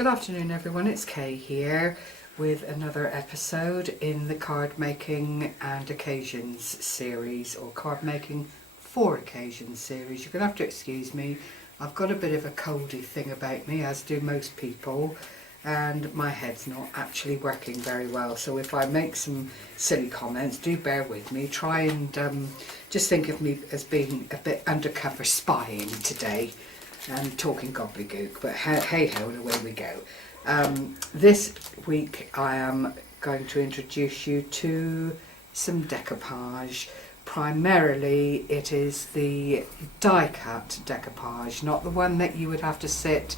Good afternoon everyone, it's Kay here with another episode in the card making and occasions series, or card making for occasions series. You're going to have to excuse me, I've got a bit of a coldy thing about me, as do most people, and my head's not actually working very well, so if I make some silly comments, do bear with me. Try and just think of me as being a bit undercover spying today and talking gobbledygook, but hey ho, and away we go. This week I am going to introduce you to some decoupage. Primarily it is the die cut decoupage, not the one that you would have to sit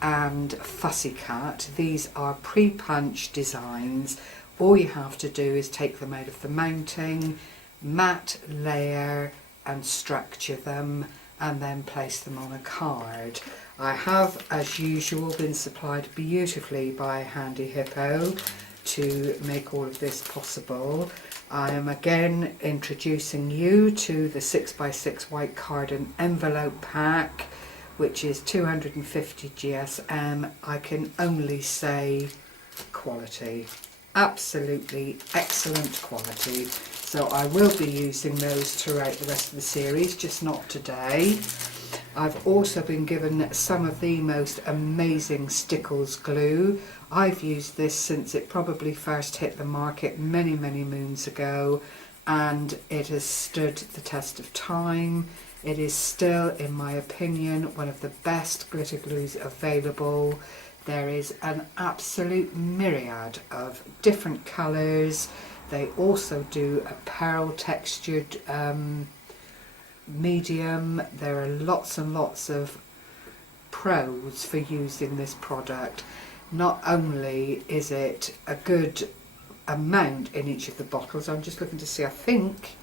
and fussy cut. These are pre-punch designs. All you have to do is take them out of the mounting, mat, layer and structure them, and then place them on a card. I have, as usual, been supplied beautifully by Handyhippo to make all of this possible. I am again introducing you to the 6x6 white card and envelope pack, which is 250 GSM. I can only say quality. Absolutely excellent quality. So I will be using those throughout the rest of the series, just not today. I've also been given some of the most amazing Stickles glue. I've used this since it probably first hit the market many moons ago, and it has stood the test of time. It is still, in my opinion, one of the best glitter glues available. There is an absolute myriad of different colours. They also do a pearl textured medium. There are lots and lots of pros for using this product. Not only is it a good amount in each of the bottles, I'm just looking to see, I think,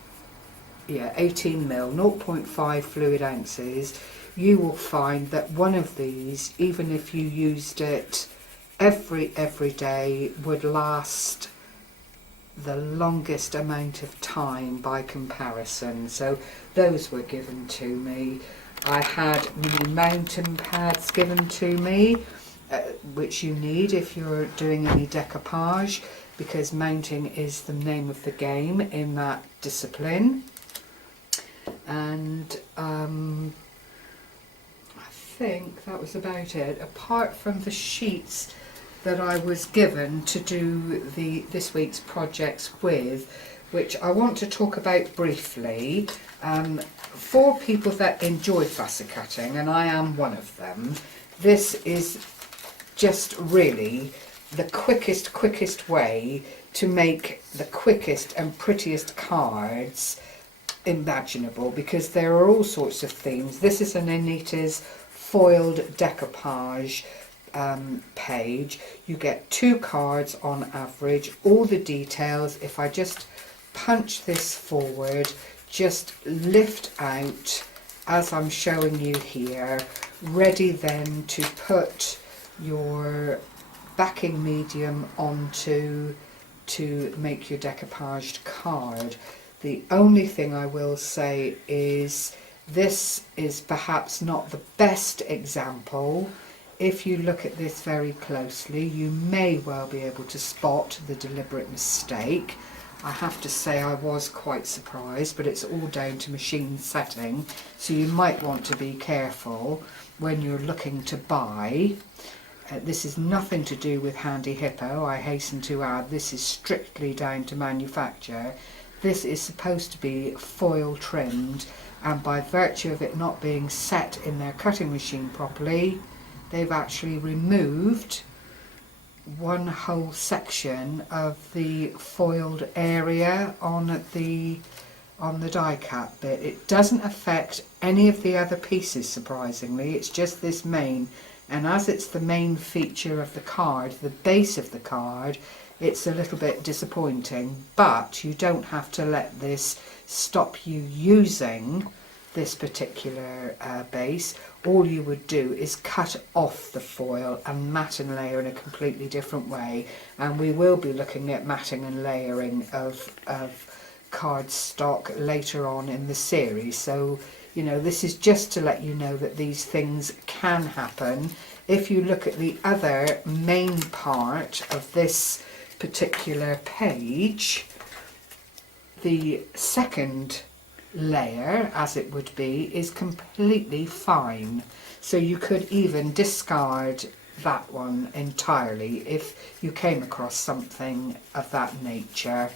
yeah, 18ml, 0.5 fluid ounces. You will find that one of these, even if you used it every day, would last the longest amount of time by comparison. So those were given to me. I had mini mountain pads given to me, which you need if you're doing any decoupage, because mounting is the name of the game in that discipline. And I think that was about it, apart from the sheets that I was given to do this week's projects with, which I want to talk about briefly. For people that enjoy fussy cutting, and I am one of them, this is just really the quickest way to make the quickest and prettiest cards imaginable, because there are all sorts of themes. This is an Anita's foiled decoupage page. You get 2 cards on average. All the details, if I just punch this forward, just lift out as I'm showing you here, ready then to put your backing medium onto to make your decoupaged card. The only thing I will say is this is perhaps not the best example. If you look at this very closely, you may well be able to spot the deliberate mistake. I have to say I was quite surprised, but it's all down to machine setting, so you might want to be careful when you're looking to buy. This is nothing to do with Handyhippo, I hasten to add. This is strictly down to manufacture. This is supposed to be foil trimmed, and by virtue of it not being set in their cutting machine properly, they've actually removed one whole section of the foiled area on the die cut bit. It doesn't affect any of the other pieces, surprisingly. It's just this main, and as it's the main feature of the card, the base of the card, it's a little bit disappointing. But you don't have to let this stop you using this particular base. All you would do is cut off the foil and mat and layer in a completely different way, and we will be looking at matting and layering of cardstock later on in the series. So, you know, this is just to let you know that these things can happen. if you look at the other main part of this particular page, the second layer, as it would be, is completely fine. So you could even discard that one entirely if you came across something of that nature.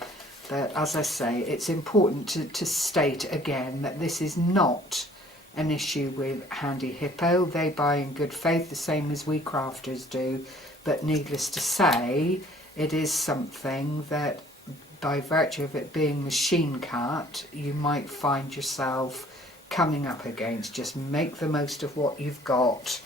But as I say, it's important to state again that this is not an issue with Handyhippo. They buy in good faith, the same as we crafters do, but needless to say, it is something that, by virtue of it being machine cut, you might find yourself coming up against. Just make the most of what you've got.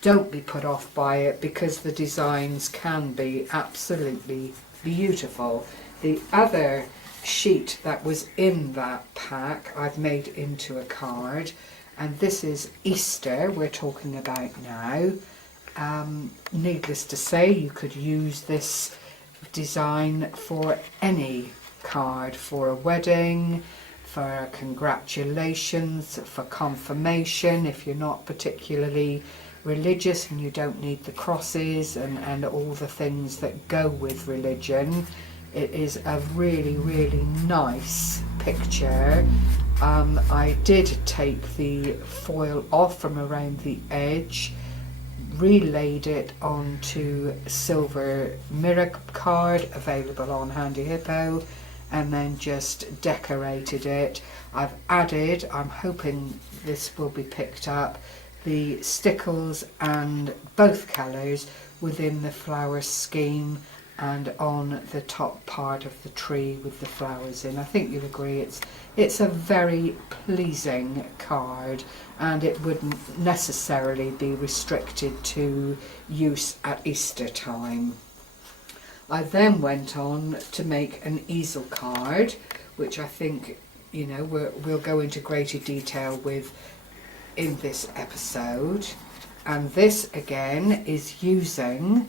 Don't be put off by it, because the designs can be absolutely beautiful. The other sheet that was in that pack I've made into a card, and this is Easter we're talking about now. Needless to say, you could use this design for any card, for a wedding, for congratulations, for confirmation, if you're not particularly religious and you don't need the crosses and all the things that go with religion. It is a really, really nice picture. I did take the foil off from around the edge, relaid it onto silver mirror card available on Handyhippo, and then just decorated it. I've added, I'm hoping this will be picked up, the stickles and both colours within the flower scheme and on the top part of the tree with the flowers in. I think you'll agree it's a very pleasing card, and it wouldn't necessarily be restricted to use at Easter time. I then went on to make an easel card, which I think, you know, we'll go into greater detail with in this episode. And this again is using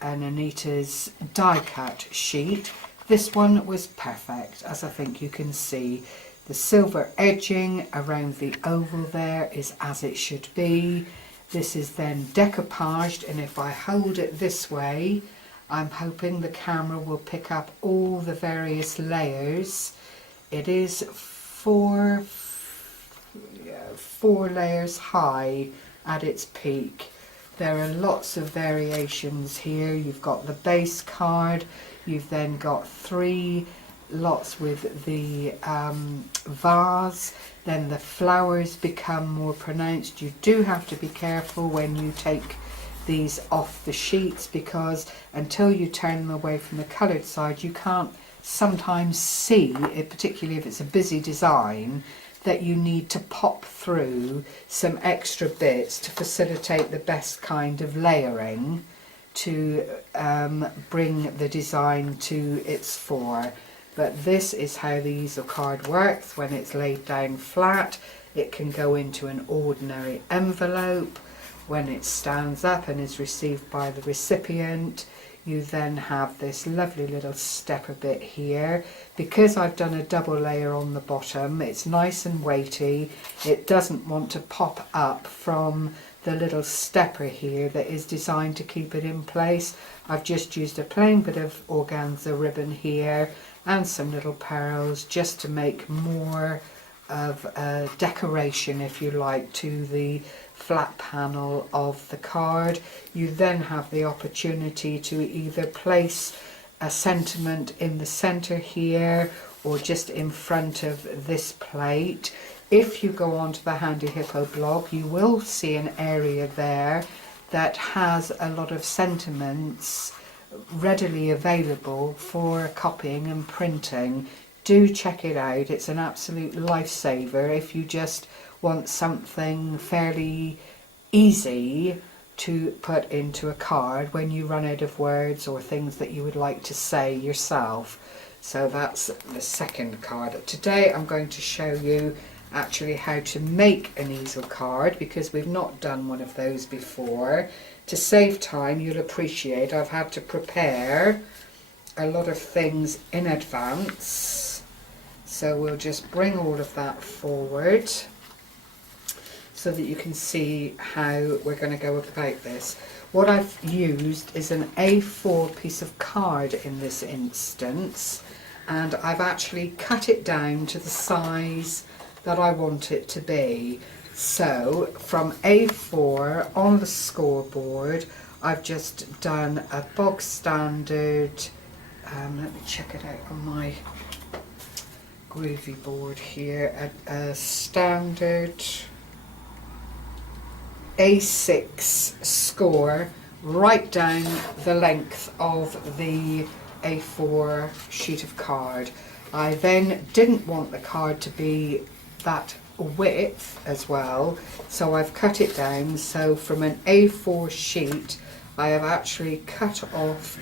an Anita's die cut sheet. This one was perfect, as I think you can see. The silver edging around the oval there is as it should be. This is then decoupaged, and if I hold it this way, I'm hoping the camera will pick up all the various layers. It is four layers high at its peak. There are lots of variations here. You've got the base card, you've then got 3 lots with the vase, then the flowers become more pronounced. You do have to be careful when you take these off the sheets, because until you turn them away from the coloured side, you can't sometimes see, particularly if it's a busy design, that you need to pop through some extra bits to facilitate the best kind of layering to bring the design to its fore. But this is how the easel card works. When it's laid down flat, it can go into an ordinary envelope. When it stands up and is received by the recipient, you then have this lovely little stepper bit here. Because I've done a double layer on the bottom, it's nice and weighty. It doesn't want to pop up from the little stepper here that is designed to keep it in place. I've just used a plain bit of organza ribbon here and some little pearls just to make more of a decoration, if you like, to the flat panel of the card. You then have the opportunity to either place a sentiment in the center here or just in front of this plate. If you go onto the Handyhippo blog, you will see an area there that has a lot of sentiments readily available for copying and printing. Do check it out. It's an absolute lifesaver if you just want something fairly easy to put into a card when you run out of words or things that you would like to say yourself. So that's the second card. Today I'm going to show you actually how to make an easel card, because we've not done one of those before. To save time, you'll appreciate I've had to prepare a lot of things in advance. So we'll just bring all of that forward. so that you can see how we're going to go about this. What I've used is an A4 piece of card in this instance, and I've actually cut it down to the size that I want it to be. So from A4 on the scoreboard, I've just done a bog standard, let me check it out on my groovy board here, a standard A6 score right down the length of the A4 sheet of card. I then didn't want the card to be that width as well, so I've cut it down. So from an A4 sheet I have actually cut off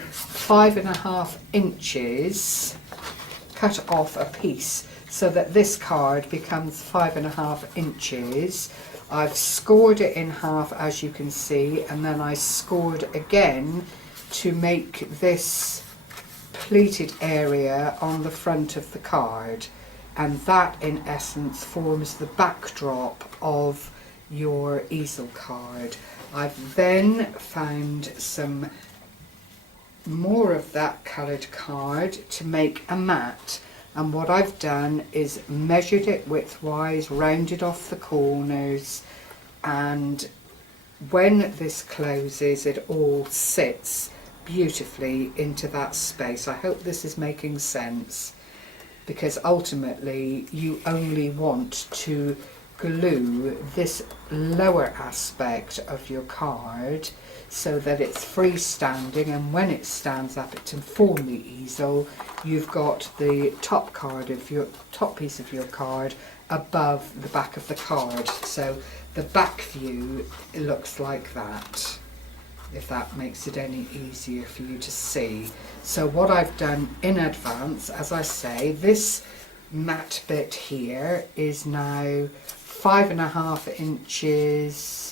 5.5 inches, cut off a piece so that this card becomes 5.5 inches. I've scored it in half, as you can see, and then I scored again to make this pleated area on the front of the card, and that in essence forms the backdrop of your easel card. I've then found some more of that coloured card to make a mat, and what I've done is measured it widthwise, rounded off the corners, and when this closes it all sits beautifully into that space. I hope this is making sense, because ultimately you only want to glue this lower aspect of your card so that it's freestanding, and when it stands up to form the easel, you've got the top piece of your card above the back of the card, so the back view looks like that, if that makes it any easier for you to see. So what I've done in advance, as I say, this mat bit here is now 5.5 inches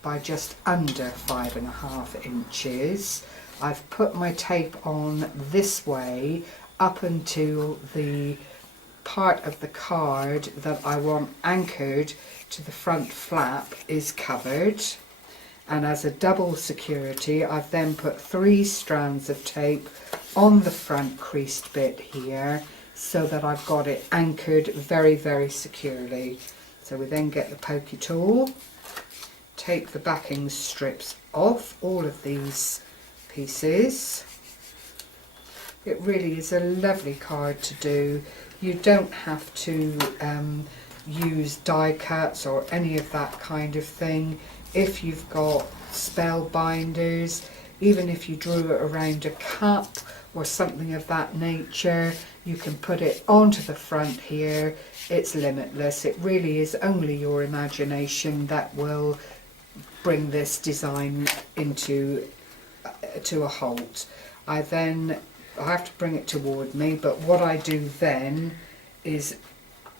by just under 5.5 inches. I've put my tape on this way up until the part of the card that I want anchored to the front flap is covered, and as a double security I've then put 3 strands of tape on the front creased bit here so that I've got it anchored very, very securely. So we then get the pokey tool, take the backing strips off all of these pieces. It really is a lovely card to do. You don't have to use die cuts or any of that kind of thing. If you've got spell binders, even if you drew it around a cup or something of that nature, you can put it onto the front here. It's limitless. It really is only your imagination that will bring this design into to a halt. I have to bring it toward me, but what I do then is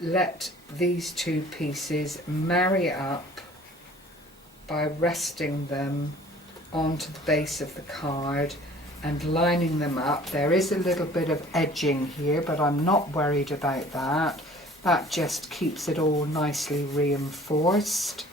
let these two pieces marry up by resting them onto the base of the card and lining them up. There is a little bit of edging here, but I'm not worried about that. That just keeps it all nicely reinforced.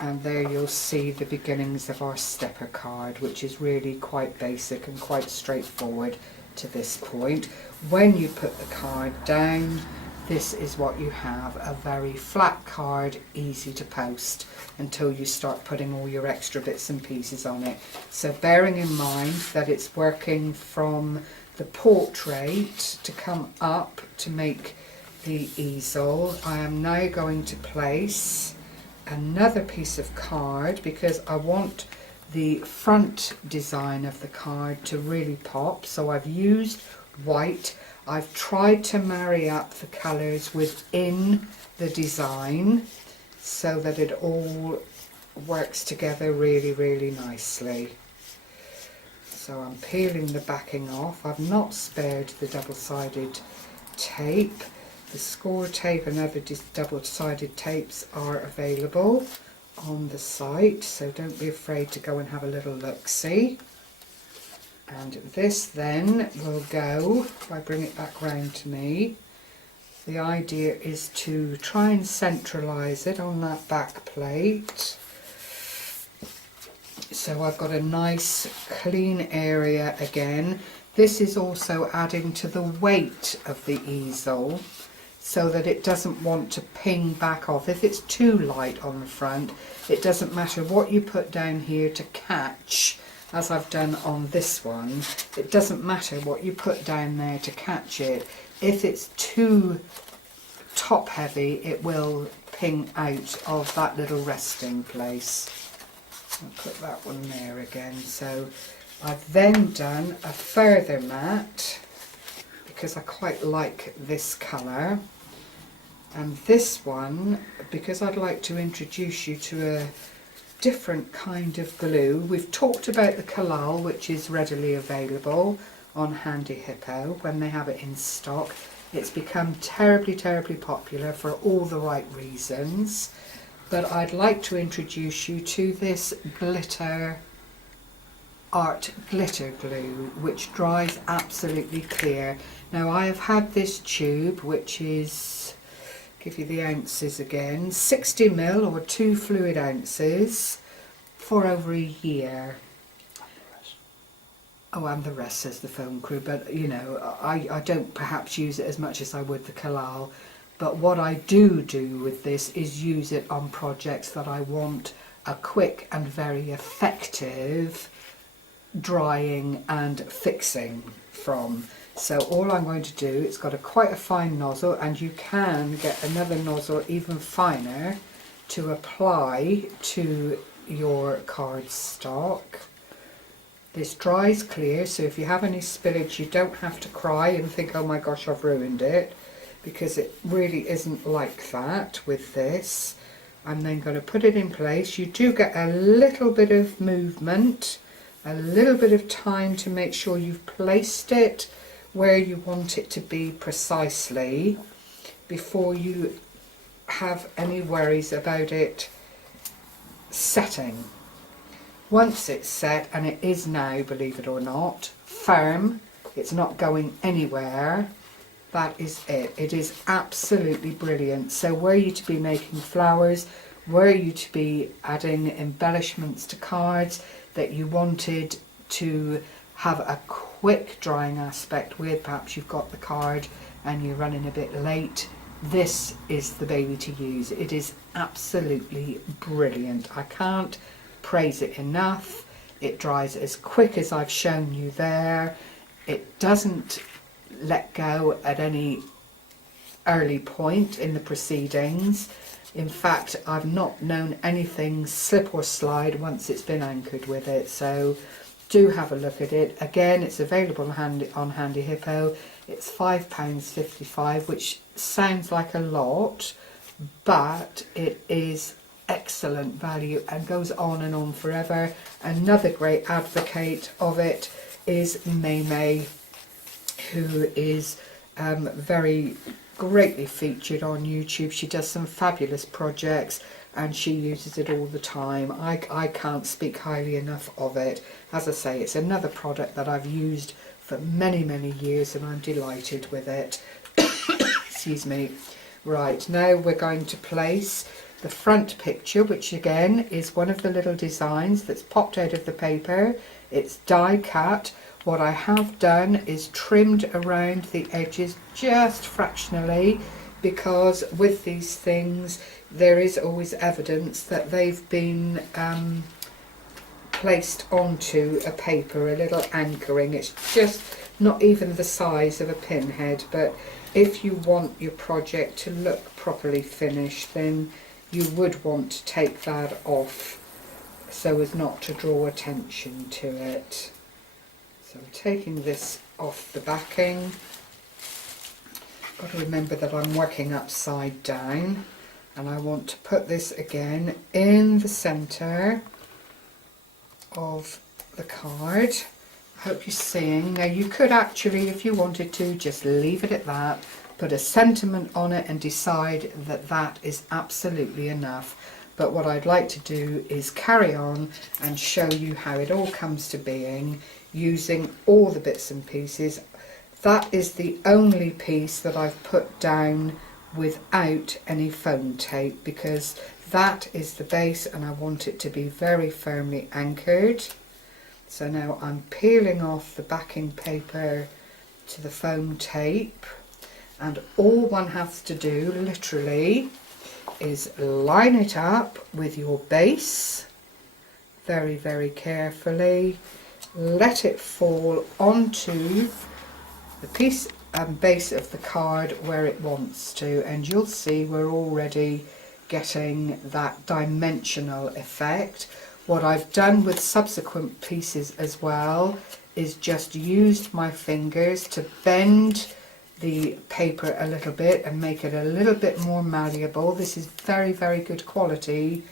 And there you'll see the beginnings of our stepper card, which is really quite basic and quite straightforward to this point. When you put the card down, this is what you have, a very flat card, easy to post until you start putting all your extra bits and pieces on it. So bearing in mind that it's working from the portrait to come up to make the easel, I am now going to place another piece of card because I want the front design of the card to really pop. So I've used white. I've tried to marry up the colours within the design so that it all works together really, really nicely. So I'm peeling the backing off. I've not spared the double-sided tape. The score tape and other double-sided tapes are available on the site, so don't be afraid to go and have a little look-see. And this then will go, if I bring it back round to me, the idea is to try and centralise it on that back plate. So I've got a nice clean area again. This is also adding to the weight of the easel so that it doesn't want to ping back off. If it's too light on the front, it doesn't matter what you put down here to catch, as I've done on this one. It doesn't matter what you put down there to catch it. If it's too top heavy, it will ping out of that little resting place. I'll put that one there again. So I've then done a further mat because I quite like this colour, and this one because I'd like to introduce you to a different kind of glue. We've talked about the collal, which is readily available on Handyhippo when they have it in stock. It's become terribly popular for all the right reasons. But I'd like to introduce you to this art glitter glue, which dries absolutely clear. Now I have had this tube, which is, give you the ounces again, 60ml or 2 fluid ounces for over a year. Oh, and the rest, says the foam crew, but you know, I don't perhaps use it as much as I would the collal. But what I do with this is use it on projects that I want a quick and very effective drying and fixing from. So all I'm going to do, it's got quite a fine nozzle, and you can get another nozzle even finer to apply to your cardstock. This dries clear, so if you have any spillage you don't have to cry and think, oh my gosh, I've ruined it, because it really isn't like that with this. I'm then going to put it in place. You do get a little bit of movement, a little bit of time to make sure you've placed it where you want it to be precisely before you have any worries about it setting. Once it's set, and it is now, believe it or not, firm, it's not going anywhere, that is it. It is absolutely brilliant. So were you to be making flowers, were you to be adding embellishments to cards that you wanted to have a quick drying aspect with, perhaps you've got the card and you're running a bit late, this is the baby to use. It is absolutely brilliant. I can't praise it enough. It dries as quick as I've shown you there. It doesn't let go at any early point in the proceedings. In fact, I've not known anything slip or slide once it's been anchored with it. So do have a look at it. Again, it's available on Handyhippo. It's £5.55, which sounds like a lot, but it is excellent value and goes on and on forever. Another great advocate of it is May, who is very greatly featured on YouTube. She does some fabulous projects and she uses it all the time. I can't speak highly enough of it. As I say, it's another product that I've used for many years and I'm delighted with it. Excuse me. Right, now we're going to place the front picture, which again is one of the little designs that's popped out of the paper. It's die cut. What I have done is trimmed around the edges just fractionally, because with these things there is always evidence that they've been placed onto a paper, a little anchoring. It's just not even the size of a pinhead, but if you want your project to look properly finished, then you would want to take that off so as not to draw attention to it. So I'm taking this off the backing. Got to remember that I'm working upside down, and I want to put this again in the centre of the card. I hope you're seeing. Now you could actually, if you wanted to, just leave it at that, put a sentiment on it and decide that that is absolutely enough. But what I'd like to do is carry on and show you how it all comes to being, using all the bits and pieces that is the only piece that I've put down without any foam tape, because that is the base and I want it to be very firmly anchored. So now I'm peeling off the backing paper to the foam tape, and all one has to do literally is line it up with your base very, very carefully, let it fall onto the piece and base of the card where it wants to, and you'll see we're already getting that dimensional effect. What I've done with subsequent pieces as well is just used my fingers to bend the paper a little bit and make it a little bit more malleable. This is very, very good quality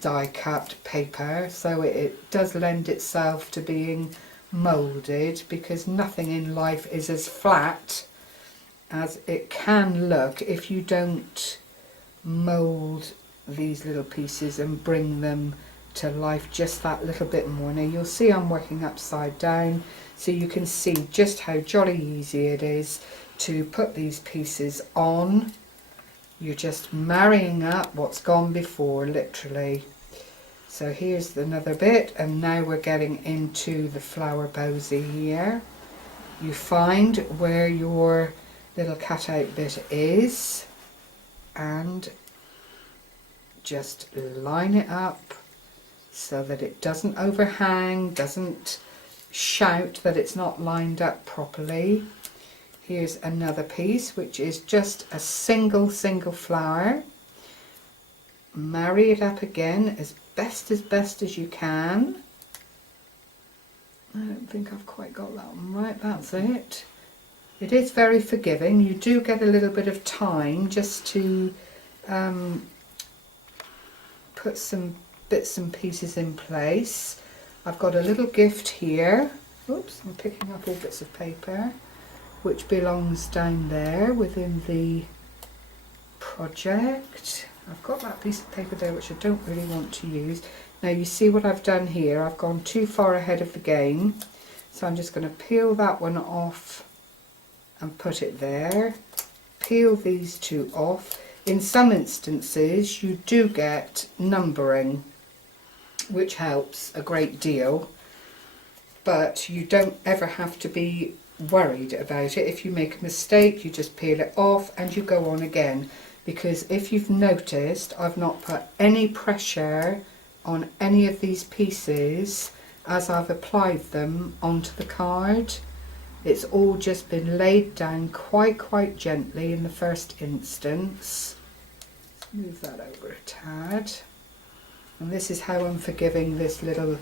die cut paper, so it does lend itself to being moulded, because nothing in life is as flat as it can look if you don't mould these little pieces and bring them to life just that little bit more. Now you'll see I'm working upside down, so you can see just how jolly easy it is to put these pieces on. You're just marrying up what's gone before, literally. So here's another bit, and now we're getting into the flower posy here. You find where your little cutout bit is and just line it up so that it doesn't overhang, doesn't shout that it's not lined up properly. Here's another piece which is just a single flower. Marry it up again as best as you can. I don't think I've quite got that one right, that's it. It is very forgiving. You do get a little bit of time just to put some bits and pieces in place. I've got a little gift here. Oops, I'm picking up all bits of paper, which belongs down there within the project. I've got that piece of paper there which I don't really want to use. Now you see what I've done here, I've gone too far ahead of the game, so I'm just going to peel that one off and put it there. Peel these two off. In some instances you do get numbering, which helps a great deal, but you don't ever have to be worried about it. If you make a mistake, you just peel it off and you go on again, because if you've noticed, I've not put any pressure on any of these pieces as I've applied them onto the card. It's all just been laid down quite gently in the first instance. Let's move that over a tad. And this is how unforgiving this little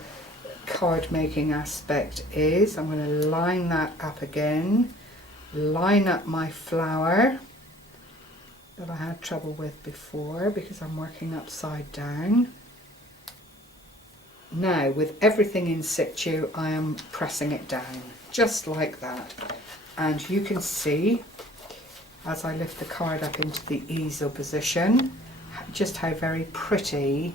card making aspect is. I'm going to line that up again, line up my flower that I had trouble with before because I'm working upside down. Now with everything in situ, I am pressing it down just like that, and you can see as I lift the card up into the easel position just how very pretty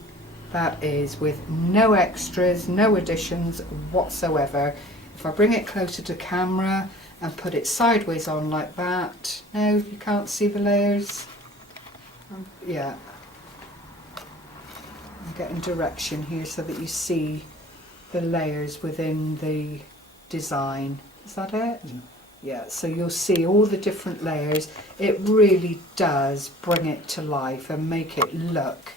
that is, with no extras, no additions whatsoever. If I bring it closer to camera and put it sideways on like that, no, you can't see the layers. Yeah, I'm getting direction here so that you see the layers within the design. Is that it? Yeah, so you'll see all the different layers. It really does bring it to life and make it look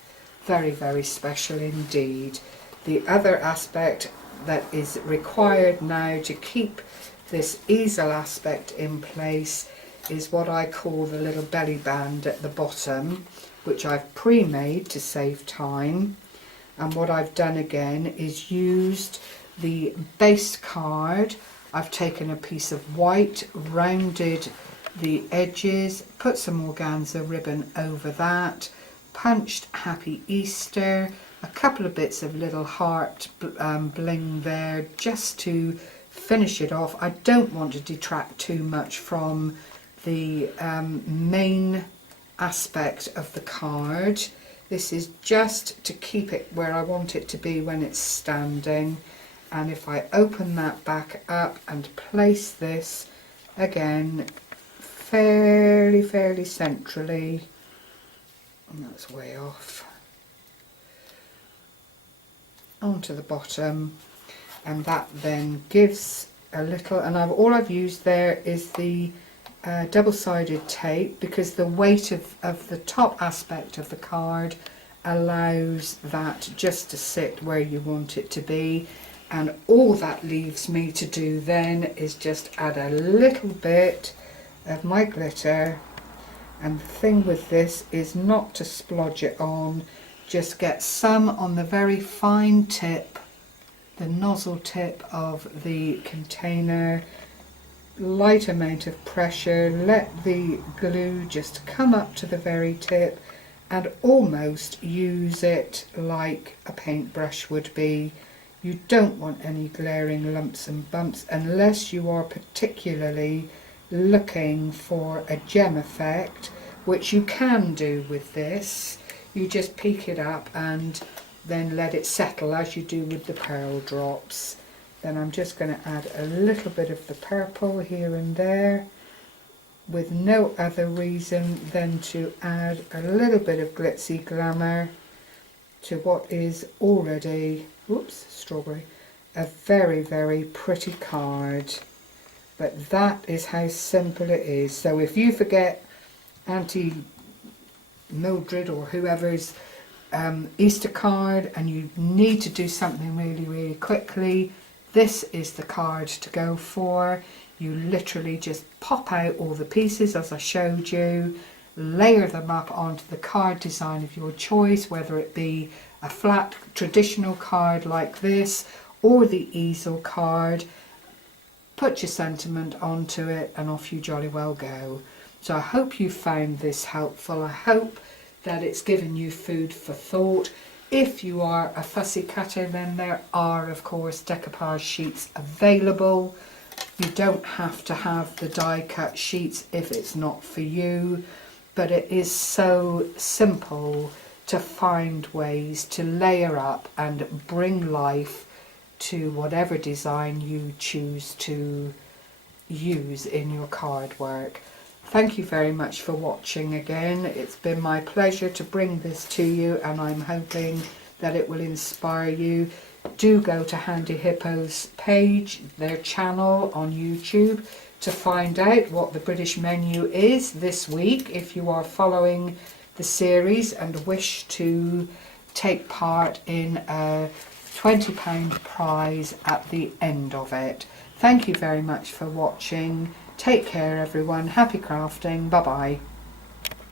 very special indeed. The other aspect that is required now to keep this easel aspect in place is what I call the little belly band at the bottom, which I've pre-made to save time. And what I've done again is used the base card. I've taken a piece of white, rounded the edges, put some organza ribbon over that, punched Happy Easter, a couple of bits of little heart bling there just to finish it off. I don't want to detract too much from the main aspect of the card. This is just to keep it where I want it to be when it's standing. And if I open that back up and place this again fairly centrally, and that's way off, onto the bottom, and that then gives a little, and all I've used there is the double-sided tape, because the weight of the top aspect of the card allows that just to sit where you want it to be. And all that leaves me to do then is just add a little bit of my glitter, and the thing with this is not to splodge it on, just get some on the very fine tip, the nozzle tip of the container, light amount of pressure, let the glue just come up to the very tip, and almost use it like a paintbrush would be. You don't want any glaring lumps and bumps unless you are particularly looking for a gem effect, which you can do with this. You just pick it up and then let it settle as you do with the pearl drops. Then I'm just going to add a little bit of the purple here and there, with no other reason than to add a little bit of glitzy glamour to what is already, whoops, strawberry, a very pretty card. But that is how simple it is. So if you forget Auntie Mildred or whoever's Easter card and you need to do something really quickly, this is the card to go for. You literally just pop out all the pieces as I showed you, layer them up onto the card design of your choice, whether it be a flat traditional card like this or the easel card. Put your sentiment onto it and off you jolly well go. So I hope you found this helpful. I hope that it's given you food for thought. If you are a fussy cutter, then there are of course decoupage sheets available. You don't have to have the die cut sheets if it's not for you, but it is so simple to find ways to layer up and bring life to whatever design you choose to use in your card work. Thank you very much for watching again. It's been my pleasure to bring this to you, and I'm hoping that it will inspire you. Do go to Handyhippo's page, their channel on YouTube, to find out what the British menu is this week if you are following the series and wish to take part in a £20 prize at the end of it. Thank you very much for watching. Take care everyone. Happy crafting. Bye bye.